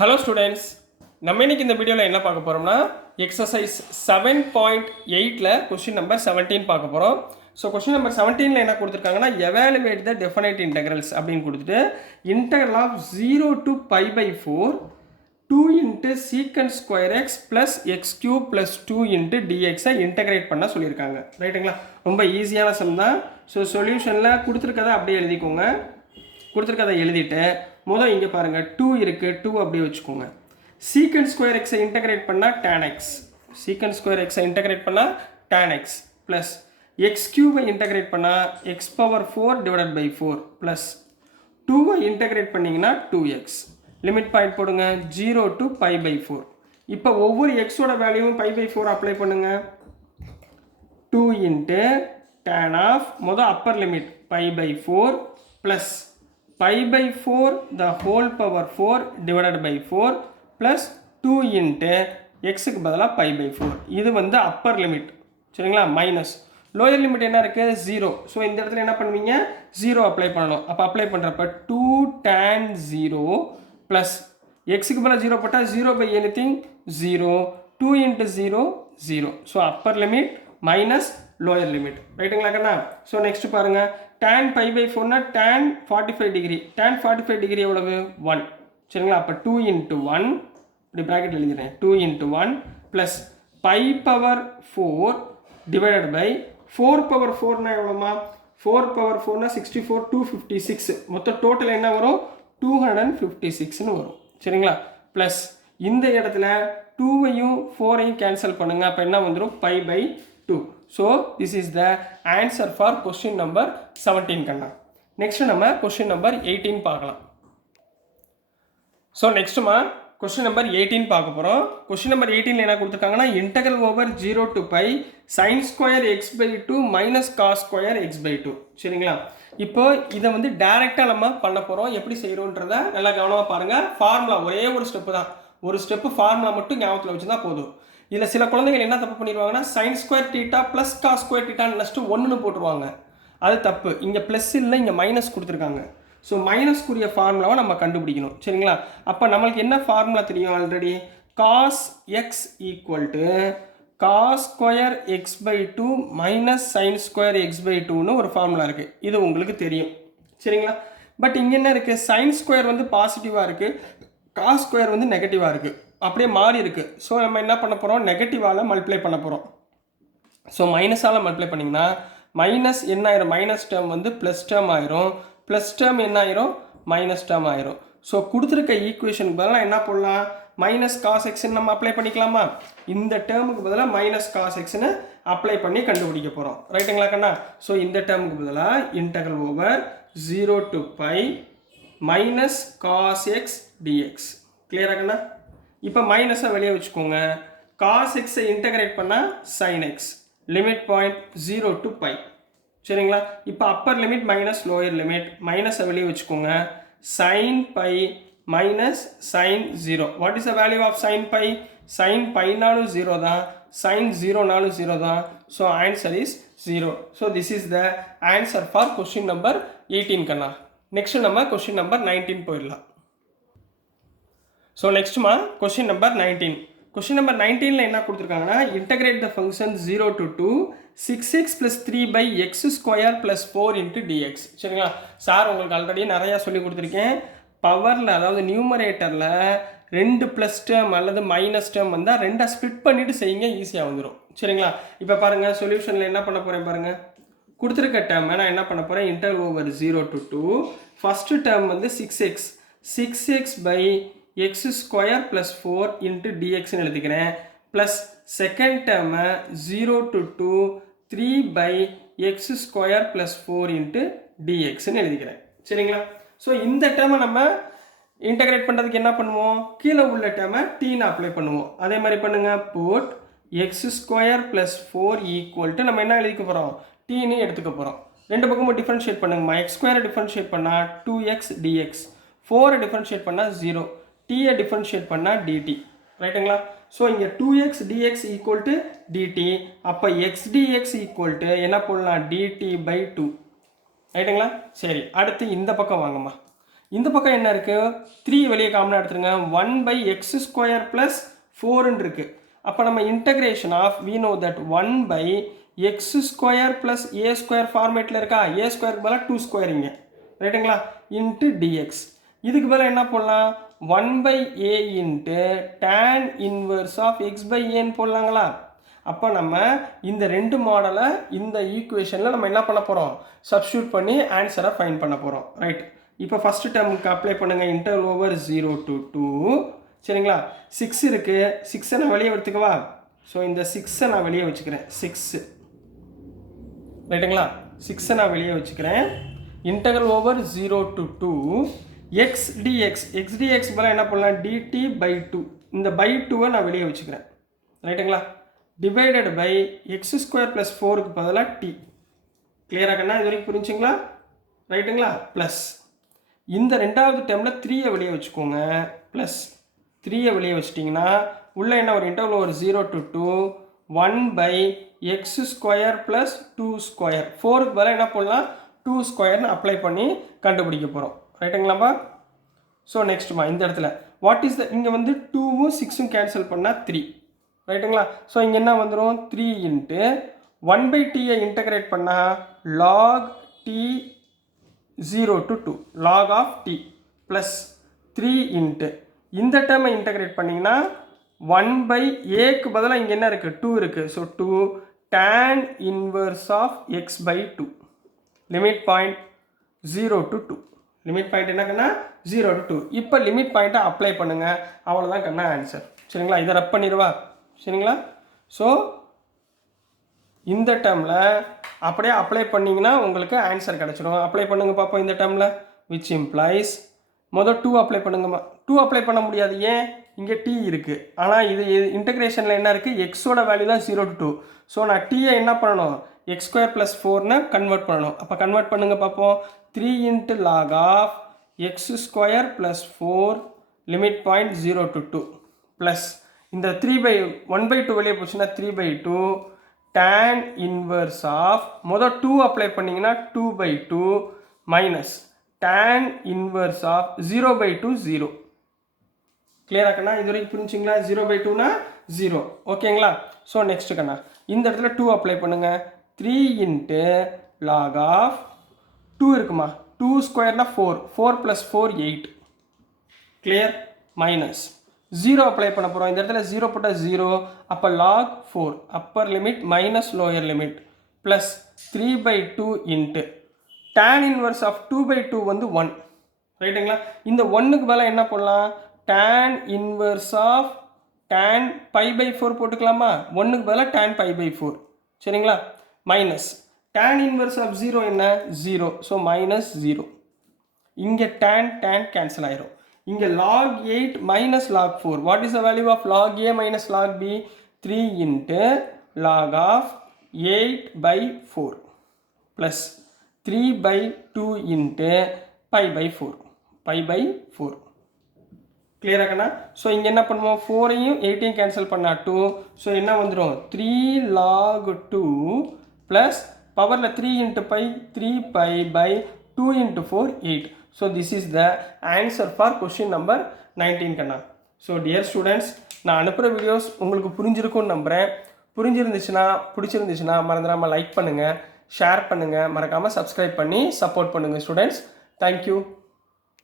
Hello students, நம்ம இன்னைக்கு இந்த வீடியோவில் என்ன பார்க்க போகிறோம்னா எக்ஸசைஸ் 7.8ல் கொஸ்டின் நம்பர் 17 பார்க்க போகிறோம். ஸோ கொஸ்டின் நம்பர் 17ல் என்ன கொடுத்துருக்காங்கன்னா எவாலுவேட் த டெஃபினைட் இன்டெக்ரல்ஸ் அப்படின்னு கொடுத்துட்டு integral of 0 to π/4 2 into secant square x plus x cube plus 2 into dx integrate பண்ண சொல்லியிருக்காங்க. ரைட்டுங்களா? ரொம்ப ஈஸியான சம் தான். ஸோ சொல்யூஷனில் கொடுத்துருக்கதை அப்படியே எழுதிக்கோங்க. கொடுத்துருக்கதை எழுதிட்டு முதல் இங்கே பாருங்கள் 2 இருக்குது, 2 அப்படியே வச்சுக்கோங்க. சீக்கண்ட் ஸ்கொயர் எக்ஸை இன்டெகிரேட் பண்ணால் tan x, சீக்கண்ட் ஸ்கொயர் எக்ஸை இன்டெகிரேட் பண்ணால் tan x ப்ளஸ் எக்ஸ் கியூபை இன்டெகிரேட் பண்ணால் x power 4 divided by 4 plus 2வை இன்டெகிரேட் பண்ணிங்கன்னா 2x. லிமிட் பாயிண்ட் போடுங்க 0 to π/4. இப்போ ஒவ்வொரு எக்ஸோட வேல்யூவும் π/4 அப்ளை பண்ணுங்கள். 2 into tan ஆஃப் மொதல் upper limit π/4 plus π/4 the whole power 4 divided by 4 plus 2 into xக்கு பதிலாக π/4. இது வந்து அப்பர் லிமிட், சரிங்களா? மைனஸ் லோயர் லிமிட் என்ன இருக்குது 0. ஸோ இந்த இடத்துல என்ன பண்ணுவீங்க 0 அப்ளை பண்ணணும். அப்போ அப்ளை பண்ணுறப்ப 2 tan 0 ப்ளஸ் எக்ஸுக்கு பதிலாக 0 போட்டால் 0/anything 0, 2 into 0 0. So upper limit minus lower limit. ரைட்டுங்களா கண்ணா? ஸோ நெக்ஸ்ட் பாருங்கள் tan π/4னா tan 45 டிகிரி. tan 45 டிகிரி எவ்வளவு 1, சரிங்களா? அப்போ 2 into 1 இப்படி ப்ராக்கெட் எழுதிடுறேன். 2 into 1 ப்ளஸ் π/4 டிவைடட் பை 4/4னா எவ்வளோமா? 4/4னா 64, 256. மொத்தம் டோட்டல் என்ன வரும் 256ன்னு வரும், சரிங்களா? ப்ளஸ் இந்த இடத்துல 2வையும் 4ஐயும் கேன்சல் பண்ணுங்க. அப்போ என்ன வந்துடும் π/2. So this is the answer for question number 17 கண்ணா. நெக்ஸ்ட் நம்ம கொஸ்டின் நம்பர் 18 பார்க்கலாம். ஸோ நெக்ஸ்ட்டுமா கொஸ்டின் நம்பர் 18 பார்க்க போகிறோம். கொஸ்டின் நம்பர் 18ல் என்ன கொடுத்துருக்காங்கன்னா integral over 0 to π sin square x/2 minus cos square x/2, சரிங்களா? இப்போ இதை வந்து டைரெக்டாக நம்ம பண்ண போகிறோம். எப்படி செய்கிறோன்றத நல்லா கவனமாக பாருங்கள். ஃபார்முலா ஒரே ஒரு ஸ்டெப்பு தான், ஒரு ஸ்டெப்பு ஃபார்முலா மட்டும் ஞாபகத்தில் வச்சு தான் போதும். இதில் சில குழந்தைகள் என்ன தப்பு பண்ணிடுவாங்கன்னா sin square theta plus cos square தீட்டான்னு நெக்ஸ்ட்டு 1ன்னு போட்டுருவாங்க. அது தப்பு. இங்கே ப்ளஸ் இல்லை, இங்கே மைனஸ் கொடுத்துருக்காங்க. ஸோ மைனஸ்க்குரிய ஃபார்முலாவை நம்ம கண்டுபிடிக்கணும், சரிங்களா? அப்போ நம்மளுக்கு என்ன ஃபார்முலா தெரியும் already? Cos x equal to cos square x/2 minus sine square x/2ன்னு ஒரு ஃபார்முலா இருக்குது. இது உங்களுக்கு தெரியும், சரிங்களா? பட் இங்கே என்ன இருக்குது, சைன் ஸ்கொயர் வந்து பாசிட்டிவாக இருக்குது, காஸ் ஸ்கொயர் வந்து நெகட்டிவாக இருக்குது, அப்படியே மாறி இருக்குது. ஸோ நம்ம என்ன பண்ண போகிறோம், நெகட்டிவால் மல்டிப்ளை பண்ண போகிறோம். ஸோ மைனஸால் மல்டிப்ளை பண்ணிங்கன்னா மைனஸ் என்ன ஆயிரும், மைனஸ் டேர்ம் வந்து ப்ளஸ் டேர்ம் ஆயிரும், ப்ளஸ் டேர்ம் என்ன ஆயிரும் மைனஸ் டேர்ம் ஆயிரும். ஸோ கொடுத்துருக்க ஈக்குவேஷனுக்கு பதிலாக என்ன போடலாம், மைனஸ் காஸ் எக்ஸ்ன்னு நம்ம அப்ளை பண்ணிக்கலாமா? இந்த டேர்முக்கு பதிலாக மைனஸ் காஸ் எக்ஸ்ன்னு அப்ளை பண்ணி கண்டுபிடிக்க போகிறோம். ரைட்டுங்களா கண்ணா? ஸோ இந்த டேர்முக்கு பதிலாக integral over 0 to π minus cos x dx. கிளியரா கண்ணா? இப்போ மைனஸை வெளியே வச்சுக்கோங்க. காஸ் எக்ஸை இன்டெகிரேட் பண்ணால் sine x. Limit point 0 to π, சரிங்களா? இப்போ upper limit minus lower limit. மைனஸை வெளியே வச்சுக்கோங்க. Sine pi minus sine 0. What is the value of sine pi? Sine பைனாலும் 0 தான், சைன் 0நாலும் 0 தான். So answer is 0. So this is the answer for question number 18 கண்ணா. நெக்ஸ்ட் நம்ம கொஸ்டின் நம்பர் 19 போயிடலாம். ஸோ நெக்ஸ்ட்டுமா கொஸ்டின் நம்பர் 19. கொஸ்டின் நம்பர் 19ல் என்ன கொடுத்துருக்காங்கன்னா integrate the function 0 to 2 6x + 3/x² + 4 into dx. சரிங்களா? சார் உங்களுக்கு ஆல்ரெடி நிறையா சொல்லி கொடுத்துருக்கேன். பவரில் அதாவது நியூமரேட்டரில் 2 ப்ளஸ் டேர்ம் அல்லது மைனஸ் டேர்ம் வந்தால் 2 ஸ்ப்ளிட் பண்ணிவிட்டு செய்யுங்க, ஈஸியாக வந்துடும், சரிங்களா? இப்போ பாருங்கள் சொல்யூஷனில் என்ன பண்ண போகிறேன் பாருங்கள். கொடுத்துருக்க டேர்மை நான் என்ன பண்ண போகிறேன், integral over 0 to 2 first term வந்து 6x/x² + 4 into dxன்னு எழுதிக்கிறேன். ப்ளஸ் செகண்ட் டேர்மை 0 to 2 3/x² + 4 into dxன்னு எழுதிக்கிறேன், சரிங்களா? ஸோ இந்த டேர்மை நம்ம இன்டெகிரேட் பண்ணுறதுக்கு என்ன பண்ணுவோம், கீழே உள்ள டேர்மை டீன்னு அப்ளை பண்ணுவோம். அதே மாதிரி பண்ணுங்கள். போட் x² + 4 ஈக்குவல் டு நம்ம என்ன எழுதிக்க போகிறோம், டீன்னு எடுத்துக்க போகிறோம். ரெண்டு பக்கமும் டிஃப்ரென்ஷியேட் பண்ணுங்கம்மா. x² டிஃப்ரென்ஷியேட் பண்ணால் 2x dx, 4 டிஃப்ரென்ஷியேட் பண்ணால் 0, டீயை டிஃப்ரென்ஷியேட் பண்ணால் dt. ரைட்டுங்களா? ஸோ இங்கே 2x dx equal to dt. அப்போ x dx ஈக்குவல் டு என்ன போடலாம், dt/2. ரைட்டுங்களா? சரி, அடுத்து இந்த பக்கம் வாங்கம்மா. இந்த பக்கம் என்ன இருக்குது, 3 வெளியே காமனாக எடுத்துருங்க. 1/x² + 4 இருக்குது. அப்போ நம்ம integration of we know that 1/x² + a² ஃபார்மேட்டில் இருக்கா, a² பதிலாக 2² இங்கே ரைட்டுங்களா, இன்ட்டு dx. இதுக்கு பதிலாக என்ன போடலாம், 1/a into tan inverse of x/aன்னு போடலாங்களா. அப்போ நம்ம இந்த ரெண்டு மாடலை இந்த ஈக்குவேஷனில் நம்ம என்ன பண்ண போகிறோம், சப்ஸ்டியூட் பண்ணி ஆன்சரை ஃபைண்ட் பண்ண போகிறோம். ரைட். இப்போ ஃபஸ்ட்டு டேர்முக்கு அப்ளை பண்ணுங்கள். இன்டர் ஓவர் 0 to 2 சரிங்களா. 6 இருக்குது, 6 நான் வெளியே எடுத்துக்கவா. ஸோ இந்த 6 நான் வெளியே வச்சுக்கிறேன். 6 ரைட்டுங்களா, 6 நான் வெளியே வச்சுக்கிறேன். Integral over 0 to 2 x dx, x dx பதிலாக என்ன பண்ணலாம், dt/2. இந்த /2 நான் வெளியே வச்சுக்கிறேன் ரைட்டுங்களா. டிவைடட் பை x² + 4க்கு பதிலாக t. கிளியராக கண்ணா, இது வரைக்கும் புரிஞ்சுங்களா, ரைட்டுங்களா. ப்ளஸ் இந்த ரெண்டாவது டேர்மில் 3 வெளியே வச்சுக்கோங்க. ப்ளஸ் 3 வெளியே வச்சிட்டிங்கன்னா உள்ளே என்ன ஒரு இன்டர்வல் ஓவர் 0 to 2 1/x² + 2². 4க்கு பதிலாக என்ன பண்ணலாம், 2² அப்ளை பண்ணி கண்டுபிடிக்க போகிறோம் ரைட்டுங்களாப்பா. ஸோ நெக்ஸ்ட்டுமா இந்த இடத்துல வாட் இஸ் த, இங்கே வந்து 2வும் 6ம் கேன்சல் பண்ணால் 3 ரைட்டுங்களா. ஸோ இங்கே என்ன வந்துடும், 3 இன்ட்டு 1/t இன்டகிரேட் பண்ணால் log t 0 to 2 log of t plus 3 into இந்த டேர்மை இன்டகிரேட் பண்ணிங்கன்னா 1/aக்கு பதிலாக இங்கே என்ன இருக்குது, 2 இருக்குது. So 2 tan inverse of x/2 limit point 0 to 2. Limit point என்ன கண்ணா, 0 to 2. இப்போ லிமிட் பாயிண்ட்டை அப்ளை பண்ணுங்கள், அவ்வளோதான் கண்ணா ஆன்சர் சரிங்களா. இதை ரப் பண்ணிடுவா சரிங்களா. ஸோ இந்த டேர்மில் அப்படியே அப்ளை பண்ணிங்கன்னா உங்களுக்கு ஆன்சர் கிடச்சிடும். அப்ளை பண்ணுங்கள் பார்ப்போம் இந்த டேர்மில், விச் இம்ப்ளைஸ் மொதல் 2 அப்ளை பண்ணுங்கம்மா. 2 அப்ளை பண்ண முடியாது, ஏன், இங்கே t இருக்குது. ஆனால் இது இன்டகிரேஷனில் என்ன இருக்குது, எக்ஸோட வேல்யூ தான் 0 to 2. ஸோ நான் டீயை என்ன பண்ணணும், x² + 4ன்னு கன்வெர்ட் பண்ணணும். அப்போ கன்வெர்ட் பண்ணுங்கள் பார்ப்போம். 3 into log of x² + 4 limit point 0 to 2 plus இந்த 1/2 வெளியே போச்சுன்னா 3/2 tan இன்வர்ஸ் ஆஃப் மொதல் 2 அப்ளை பண்ணிங்கன்னா 2/2 மைனஸ் tan இன்வர்ஸ் ஆஃப் 0/2 0. கிளியரா கண்ணா, இது வரைக்கும் புரிஞ்சுங்களா. 0/2னா 0 ஓகேங்களா. ஸோ நெக்ஸ்ட் கண்ணா இந்த இடத்துல 2 அப்ளை பண்ணுங்கள். 3 இன்ட்டு log ஆஃப் 2 இருக்குமா, 2² 4, 4 + 4 8 கிளியர் மைனஸ் 0 அப்ளை பண்ண போகிறோம். இந்த இடத்துல 0 போட்டால் 0, அப்போ log 4 upper limit minus lower limit plus 3/2 into tan inverse of 2/2 வந்து 1 ரைட்டுங்களா. இந்த 1க்கு பதிலாக என்ன பண்ணலாம், tan இன்வர்ஸ் ஆஃப் tan π/4 போட்டுக்கலாமா. 1க்கு பதிலாக tan π/4 சரிங்களா. மைனஸ் tan இன்வர்ஸ் ஆஃப் 0 என்ன, 0. So minus 0. இங்கே tan கேன்சல் ஆயிரும். இங்கே log 8 minus log 4. What is the value of log a minus log b, 3 into log of 8/4 plus 3/2 into π/4 கிளியரா கண்ணா. So இங்கே என்ன பண்ணுவோம், 4ஐயும் 8ஐயும் கேன்சல் பண்ணால் 2. ஸோ என்ன வந்துடும், 3 log 2 ப்ளஸ் பவரில் 3 into π 3π/2 into 4 8. So this is the answer for question number 19 கண்ணா. So dear students, நான் அனுப்புகிற வீடியோஸ் உங்களுக்கு புரிஞ்சிருக்கும்னு நம்புகிறேன். பிடிச்சிருந்துச்சுன்னா மறந்துடாமல் லைக் பண்ணுங்கள், ஷேர் பண்ணுங்கள், மறக்காமல் சப்ஸ்கிரைப் பண்ணி சப்போர்ட் பண்ணுங்கள் ஸ்டூடெண்ட்ஸ். தேங்க்யூ.